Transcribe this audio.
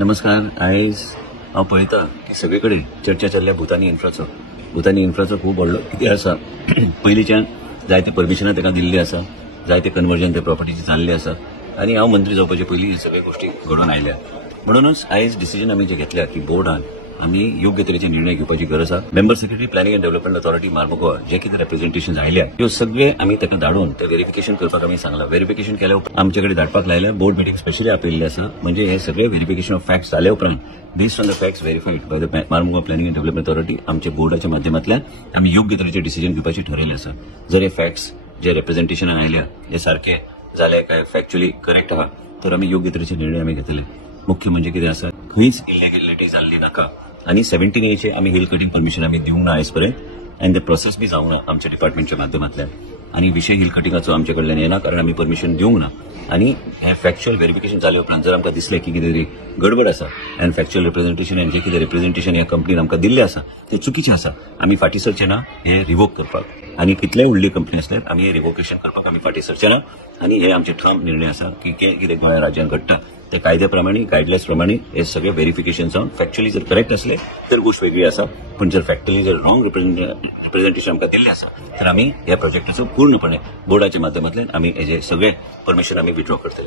नमस्कार. आयज हांव पळयता की सगळीकडे चर्चा चल्ल्या भुतानी इन्फ्राचो खूब व्हडलो कितें आसा. पयलींच्यान जायते परमिशनां ताका दिल्ली आसा, जायते कन्वर्जन त्या प्रॉपर्टीचे जाल्ले आसा आनी हांव मंत्री जावपाचे पयलीं हे सगळे गोष्टी घडोवन आयल्या. म्हणूनच आयज डिसिजन आमी जे घेतल्या की बोर्डान आमी योग्य तरेचे निर्णय घेवपाची गरज आसा. Member secretary planning and development authority Mormugao जे कितें रिप्रेझेंटेशन आयल्या ह्यो सगळे आमी ताका धाडून ते व्हेरिफिकेशन करपाक आमी सांगला. व्हेरिफिकेशन केल्या उपरांत आमचे कडेन धाडपाक लायल्या. बोर्ड मिटींग स्पेशली आपयल्ली आसा. म्हणजे हे सगळे व्हेरिफिकेशन ऑफ फॅक्ट्स जाल्या उपरांत based on the facts verified by the Mormugao planning and development authority आमच्या बोर्डाच्या माध्यमांतल्यान आमी योग्य तरेचे डिसिजन घेवपाची ठरयले आसा. जर हे फॅक्ट्स जे रिप्रेझेंटेशनान आयल्या हे सारखे जाले काय फॅक्च्युअली करेक्ट आहा तर आमी योग्य तरेचे निर्णय आमी घेतले. मुख्य म्हणजे कितें आसा, खंयच इलिगॅलिटी जाल्ली नाका आनी 17A आमी हिल कटिंग परमिशन आमी दिवंक ना आयज पर्यंत आनी ते प्रोसेस बी जावंक ना आमच्या डिपार्टमेंटच्या माध्यमांतल्यान. आनी विशय हिल कटिंगाचो आमचे कडल्यान येना कारण आमी परमिशन दिवंक ना. आनी हे फॅक्च्युअल व्हेरिफिकेशन जाले उपरांत जर आमकां दिसलें की कितें तरी गडबड आसा आनी फॅक्च्युअल रिप्रेझेंटेशन जे कितें रिप्रेझेंटेशन ह्या कंपनीन आमकां दिल्लें आसा ते चुकीचें आसा, आमी फाटीं सरचे ना हे रिवोक करपाक. आनी कितलेय व्हडली कंपनी आसल्यार आमी हे रिवोकेशन करपाक आमी फाटीं सरचे ना. आनी हे आमचे ठाम निर्णय आसा की कितें गोंया राज्यांत घडटा ते कायद्या प्रमाणे गायडलायन्स प्रमाणे हे सगळे व्हेरिफिकेशन जावन फॅक्च्युअली जर करेक्ट असले तर गोष्ट वेगळी आसा. पण जर फॅक्च्युअली जर रॉंग रिप्रेझेंटेशन आमकां दिल्लें आसा तर आमी ह्या प्रोजेक्टाचो पूर्णपणे बोर्डाच्या माध्यमांतल्यान आमी हेजे सगळे परमिशन आमी विथड्रॉ करतले.